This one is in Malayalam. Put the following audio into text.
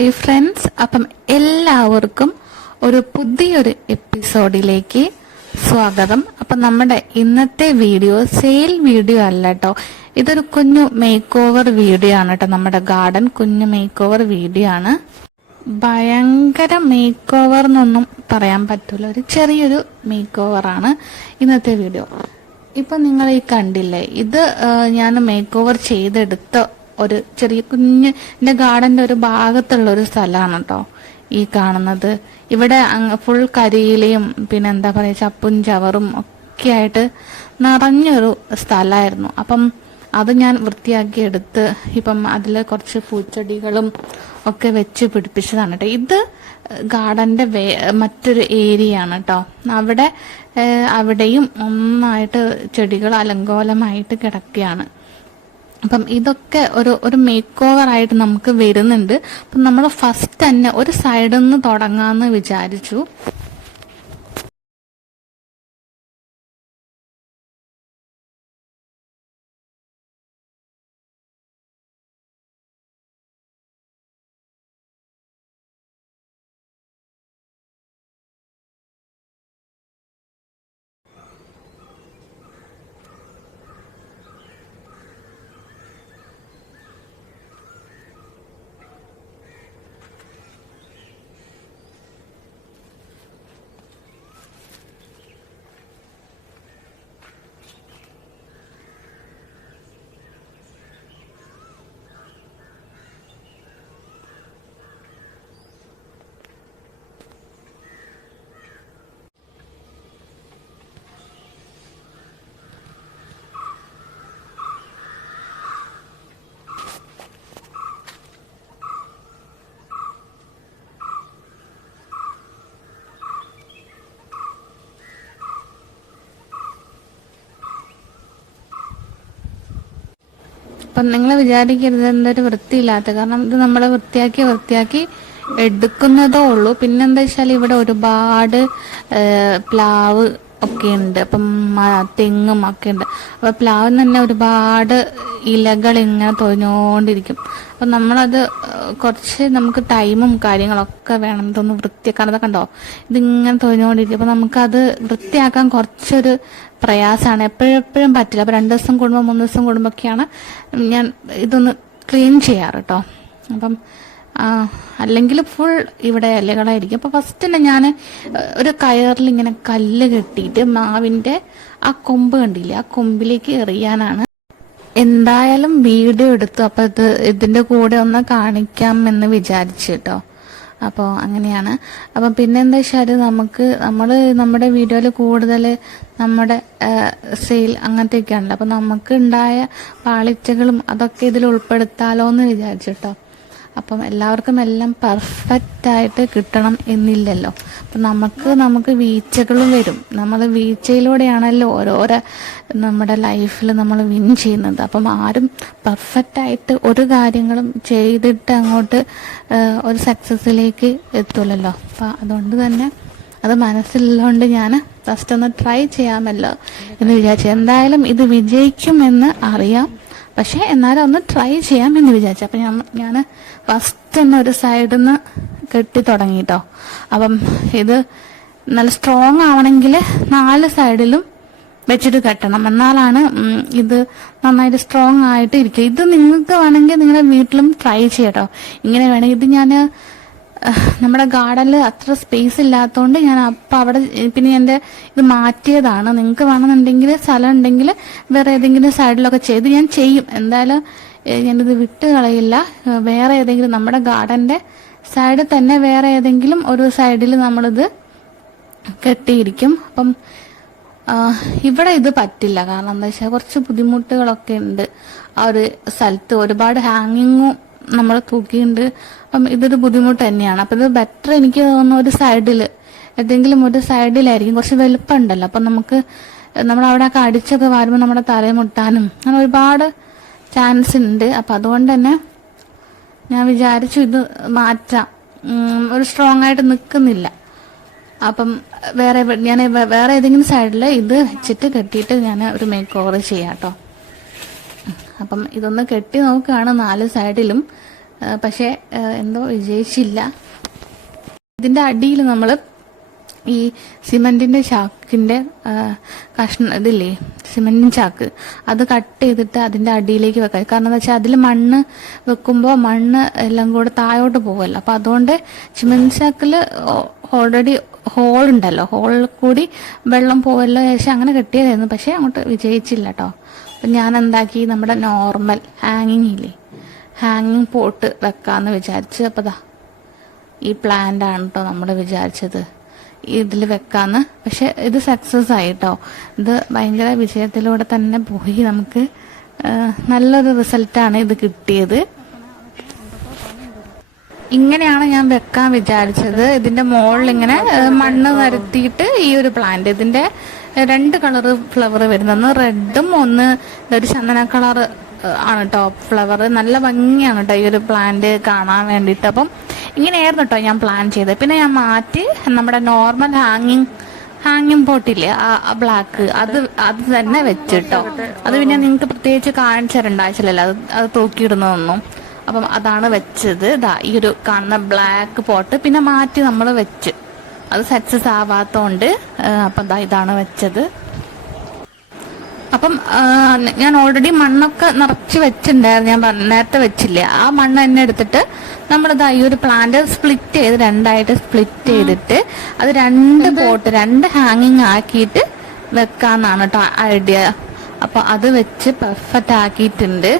ഹായ് ഫ്രണ്ട്സ് അപ്പം എല്ലാവർക്കും ഒരു പുതിയൊരു എപ്പിസോഡിലേക്ക് സ്വാഗതം. അപ്പം നമ്മുടെ ഇന്നത്തെ വീഡിയോ സെയിൽ വീഡിയോ അല്ല കേട്ടോ ഇതൊരു കുഞ്ഞു മേക്ക് ഓവർ വീഡിയോ ആണ് കേട്ടോ നമ്മുടെ ഗാർഡൻ കുഞ്ഞു മേക്ക് ഓവർ വീഡിയോ ആണ്. ഭയങ്കര മേക്ക് ഓവർ എന്നൊന്നും പറയാൻ പറ്റില്ല ഒരു ചെറിയൊരു മേക്ക് ഓവർ ആണ് ഇന്നത്തെ വീഡിയോ. ഇപ്പൊ നിങ്ങൾ ഈ കണ്ടില്ലേ ഇത് ഞാൻ മേക്ക് ഓവർ ചെയ്തെടുത്ത ഒരു ചെറിയ കുഞ്ഞിന്റെ ഗാർഡന്റെ ഒരു ഭാഗത്തുള്ള ഒരു സ്ഥലമാണ് കേട്ടോ ഈ കാണുന്നത്. ഇവിടെ ഫുൾ കരിയിലയും പിന്നെ എന്താ പറയാ ചപ്പും ചവറും ഒക്കെ ആയിട്ട് നിറഞ്ഞൊരു സ്ഥലമായിരുന്നു. അപ്പം അത് ഞാൻ വൃത്തിയാക്കി എടുത്ത് ഇപ്പം അതിൽ കുറച്ച് പൂച്ചെടികളും ഒക്കെ വെച്ച് പിടിപ്പിച്ചതാണ് കേട്ടോ. ഇത് ഗാർഡന്റെ വേ മറ്റൊരു ഏരിയ ആണ് കേട്ടോ. അവിടെ അവിടെയും ഒന്നായിട്ട് ചെടികൾ അലങ്കോലമായിട്ട് കിടക്കുകയാണ്. അപ്പം ഇതൊക്കെ ഒരു ഒരു മേക്ക് ഓവർ ആയിട്ട് നമുക്ക് വരുന്നുണ്ട്. അപ്പം നമ്മൾ ഫസ്റ്റ് തന്നെ ഒരു സൈഡിൽ നിന്ന് തുടങ്ങാമെന്ന് വിചാരിച്ചു. അപ്പം നിങ്ങൾ വിചാരിക്കരുത് എന്തൊരു വൃത്തിയില്ലാത്ത കാരണം ഇത് നമ്മൾ വൃത്തിയാക്കി വൃത്തിയാക്കി എടുക്കുന്നതേ ഉള്ളൂ. പിന്നെന്താ വെച്ചാൽ ഇവിടെ ഒരുപാട് പ്ലാവ് ഒക്കെ ഉണ്ട്. അപ്പം തെങ്ങും ഒക്കെ ഉണ്ട്. അപ്പൊ പ്ലാവ് തന്നെ ഒരുപാട് ഇലകൾ ഇങ്ങനെ തൊഴിഞ്ഞോണ്ടിരിക്കും അപ്പൊ നമ്മളത് കുറച്ച് നമുക്ക് ടൈമും കാര്യങ്ങളൊക്കെ വേണം. ഇതൊന്ന് വൃത്തിയാക്കാൻ. അതൊക്കെ കണ്ടോ? ഇതിങ്ങനെ തൊഴിഞ്ഞോണ്ടിരിക്കും അപ്പൊ നമുക്കത് വൃത്തിയാക്കാൻ കുറച്ചൊരു പ്രയാസമാണ്. എപ്പോഴും എപ്പോഴും പറ്റില്ല. അപ്പൊ രണ്ട് ദിവസം കൂടുമ്പോൾ മൂന്ന് ദിവസം കൂടുമ്പോഴൊക്കെയാണ് ഞാൻ ഇതൊന്ന് ക്ലീൻ ചെയ്യാറ് കേട്ടോ അപ്പം അല്ലെങ്കിൽ ഫുൾ ഇവിടെ ഇലകളായിരിക്കും. അപ്പൊ ഫസ്റ്റ് തന്നെ ഞാൻ ഒരു കയറിൽ ഇങ്ങനെ കല്ല് കെട്ടിയിട്ട് മാവിന്റെ ആ കൊമ്പ് കണ്ടില്ലേ? ആ കൊമ്പിലേക്ക് എറിയാനാണ്. എന്തായാലും വീഡിയോ എടുത്തു. അപ്പൊ ഇത് ഇതിന്റെ കൂടെ ഒന്ന് കാണിക്കാം എന്ന് വിചാരിച്ചു കേട്ടോ അപ്പോൾ അങ്ങനെയാണ്. അപ്പം പിന്നെന്താ വെച്ചാൽ നമുക്ക് നമ്മൾ നമ്മുടെ വീഡിയോയിൽ കൂടുതൽ നമ്മുടെ സെയിൽ അങ്ങനത്തെയൊക്കെയാണല്ലോ. അപ്പം നമുക്ക് ഉണ്ടായ പാളിച്ചകളും അതൊക്കെ ഇതിൽ ഉൾപ്പെടുത്താലോ എന്ന് വിചാരിച്ചു കേട്ടോ അപ്പം എല്ലാവർക്കും എല്ലാം പെർഫെക്റ്റ് ആയിട്ട് കിട്ടണം എന്നില്ലല്ലോ. അപ്പം നമുക്ക് നമുക്ക് വീഴ്ചകളും വരും. നമ്മൾ വീഴ്ചയിലൂടെയാണല്ലോ ഓരോരോ നമ്മുടെ ലൈഫിൽ നമ്മൾ വിൻ ചെയ്യുന്നത്. അപ്പം ആരും പെർഫെക്റ്റ് ആയിട്ട് ഒരു കാര്യങ്ങളും ചെയ്തിട്ട് അങ്ങോട്ട് ഒരു സക്സസ്സിലേക്ക് എത്തുമല്ലോ അപ്പം അതുകൊണ്ട് തന്നെ അത് മനസ്സിലുള്ളതുകൊണ്ട് ഞാൻ ഫസ്റ്റ് ഒന്ന് ട്രൈ ചെയ്യാമല്ലോ എന്ന് വിചാരിച്ചു. എന്തായാലും ഇത് വിജയിക്കുമെന്ന് അറിയാം. പക്ഷെ എന്നാലും ഒന്ന് ട്രൈ ചെയ്യാം എന്ന് വിചാരിച്ചു. അപ്പം ഞാൻ ഞാൻ ഫസ്റ്റ് ഒന്ന് ഒരു സൈഡിൽ നിന്ന് കെട്ടി തുടങ്ങിട്ടോ. അപ്പം ഇത് നല്ല സ്ട്രോങ് ആവണമെങ്കിൽ നാല് സൈഡിലും വെച്ചിട്ട് കെട്ടണം. എന്നാലാണ് ഇത് നന്നായിട്ട് സ്ട്രോങ് ആയിട്ട് ഇരിക്കുക. ഇത് നിങ്ങൾക്ക് വേണമെങ്കിൽ നിങ്ങളുടെ വീട്ടിലും ട്രൈ ചെയ്യട്ടോ. ഇങ്ങനെ വേണമെങ്കിൽ ഇത് ഞാൻ നമ്മുടെ ഗാർഡനിൽ അത്ര സ്പേസ് ഇല്ലാത്തതുകൊണ്ട് ഞാൻ അപ്പം അവിടെ പിന്നെ എന്റെ ഇത് മാറ്റിയതാണ്. നിങ്ങൾക്ക് വേണമെന്നുണ്ടെങ്കിൽ സ്ഥലം ഉണ്ടെങ്കിൽ വേറെ ഏതെങ്കിലും സൈഡിലൊക്കെ ചെയ്ത് ഞാൻ ചെയ്യും. എന്തായാലും ഞാനിത് വിട്ട് കളയില്ല. വേറെ ഏതെങ്കിലും നമ്മുടെ ഗാർഡന്റെ സൈഡിൽ തന്നെ വേറെ ഏതെങ്കിലും ഒരു സൈഡിൽ നമ്മളിത് കെട്ടിയിരിക്കും. അപ്പം ഇവിടെ ഇത് പറ്റില്ല. കാരണം എന്താ വെച്ചാൽ കുറച്ച് ബുദ്ധിമുട്ടുകളൊക്കെ ഉണ്ട് ആ ഒരു സ്ഥലത്ത്. ഒരുപാട് ഹാങ്ങിങ്ങും നമ്മൾ തൂക്കിയിട്ടുണ്ട് അപ്പം ഇതൊരു ബുദ്ധിമുട്ട് തന്നെയാണ്. അപ്പം ഇത് ബെറ്റർ എനിക്ക് തോന്നുന്നു ഒരു സൈഡിൽ ഏതെങ്കിലും ഒരു സൈഡിലായിരിക്കും കുറച്ച് വലുപ്പം ഉണ്ടല്ലോ അപ്പം നമുക്ക് നമ്മൾ അവിടെ ഒക്കെ അടിച്ചൊക്കെ വരുമ്പോൾ നമ്മുടെ തലയിൽ മുട്ടാനും അങ്ങനെ ഒരുപാട് ചാൻസ് ഉണ്ട് അപ്പം അതുകൊണ്ട് തന്നെ ഞാൻ വിചാരിച്ചു ഇത് മാറ്റാം. ഒരു സ്ട്രോങ് ആയിട്ട് നിൽക്കുന്നില്ല അപ്പം വേറെ ഞാൻ വേറെ ഏതെങ്കിലും സൈഡിൽ ഇത് വെച്ചിട്ട് കെട്ടിയിട്ട് ഞാൻ ഒരു മേക്ക് ഓവർ ചെയ്യാം കേട്ടോ അപ്പം ഇതൊന്ന് കെട്ടി നോക്കുകയാണ് നാല് സൈഡിലും. പക്ഷെ എന്തോ വിജയിച്ചില്ല. ഇതിന്റെ അടിയിൽ നമ്മൾ ഈ സിമന്റിന്റെ ചാക്കിന്റെ കഷ്ണ കഷ്ണം ഇതില്ലേ സിമന്റിൻ ചാക്ക് അത് കട്ട് ചെയ്തിട്ട് അതിന്റെ അടിയിലേക്ക് വെക്കാം കാരണം എന്താ വെച്ചാൽ അതിൽ മണ്ണ് വെക്കുമ്പോൾ മണ്ണ് എല്ലാം കൂടെ താഴോട്ട് പോകുമല്ലോ അപ്പൊ അതുകൊണ്ട് സിമന്റ് ചാക്കിൽ ഓൾറെഡി ഹോൾ ഉണ്ടല്ലോ. ഹോളിൽ കൂടി വെള്ളം പോവല്ലോ ശേഷം അങ്ങനെ കെട്ടിയതായിരുന്നു. പക്ഷെ അങ്ങോട്ട് വിജയിച്ചില്ല കേട്ടോ അപ്പൊ ഞാൻ എന്താക്കി നമ്മുടെ നോർമൽ ഹാങ്ങിങ് ഇല്ലേ? ഹാങ്ങിങ് പോട്ട് വെക്കാമെന്ന് വിചാരിച്ച് അപ്പം ദാ ഈ പ്ലാന്റ് ആണ് കേട്ടോ നമ്മൾ വിചാരിച്ചത്. ഇതിൽ വെക്കാന്ന്. പക്ഷെ ഇത് സക്സസ് ആയി കേട്ടോ ഇത് ഭയങ്കര വിജയത്തിലൂടെ തന്നെ പോയി. നമുക്ക് നല്ലൊരു റിസൾട്ടാണ് ഇത് കിട്ടിയത്. ഇങ്ങനെയാണ് ഞാൻ വെക്കാൻ വിചാരിച്ചത്. ഇതിന്റെ മുകളിൽ ഇങ്ങനെ മണ്ണ് നിരത്തിയിട്ട് ഈ ഒരു പ്ലാന്റ് ഇതിന്റെ രണ്ട് കളർ ഫ്ലവർ വരുന്നത്. ഒന്ന് റെഡും ഒന്ന് ഒരു ചന്ദന കളർ ആണ് കേട്ടോ ഫ്ലവർ. നല്ല ഭംഗിയാണ് കേട്ടോ ഈ ഒരു പ്ലാന്റ് കാണാൻ വേണ്ടിയിട്ട്. അപ്പം ഇങ്ങനെയായിരുന്നു കേട്ടോ ഞാൻ പ്ലാൻ ചെയ്തത്. പിന്നെ ഞാൻ മാറ്റി നമ്മുടെ നോർമൽ ഹാങ്ങിങ് ഹാങ്ങിങ് പോട്ടില്ലേ ആ ബ്ലാക്ക് അത് അത് തന്നെ വെച്ചിട്ടോ അത് പിന്നെ നിങ്ങൾക്ക് പ്രത്യേകിച്ച് കാണിച്ചു ആവശ്യമില്ലല്ലോ. അത് അത് തൂക്കിയിടുന്നതൊന്നും. അപ്പം അതാണ് വെച്ചത്. ഇതാ ഈ ഒരു കാണുന്ന ബ്ലാക്ക് പോട്ട്. പിന്നെ മാറ്റി നമ്മൾ വെച്ച്. അത് സക്സസ് ആവാത്തോണ്ട് അപ്പം ദാ ഇതാണ് വെച്ചത്. അപ്പം ഞാൻ ഓൾറെഡി മണ്ണൊക്കെ നിറച്ച് വെച്ചിട്ടുണ്ടായിരുന്നു ഞാൻ പറഞ്ഞ- നേരത്തെ വെച്ചില്ലേ? ആ മണ്ണ് തന്നെ എടുത്തിട്ട് നമ്മൾ നമ്മളിതാ ഈ ഒരു പ്ലാന്റ് സ്പ്ലിറ്റ് ചെയ്ത് രണ്ടായിട്ട് സ്പ്ലിറ്റ് ചെയ്തിട്ട് അത് രണ്ട് പോട്ട് രണ്ട് ഹാങ്ങിങ് ആക്കിയിട്ട് വെക്കാന്നാണ് കേട്ടോ ഐഡിയ അപ്പൊ അത് വെച്ച് പെർഫെക്റ്റ് ആക്കിയിട്ടുണ്ട്.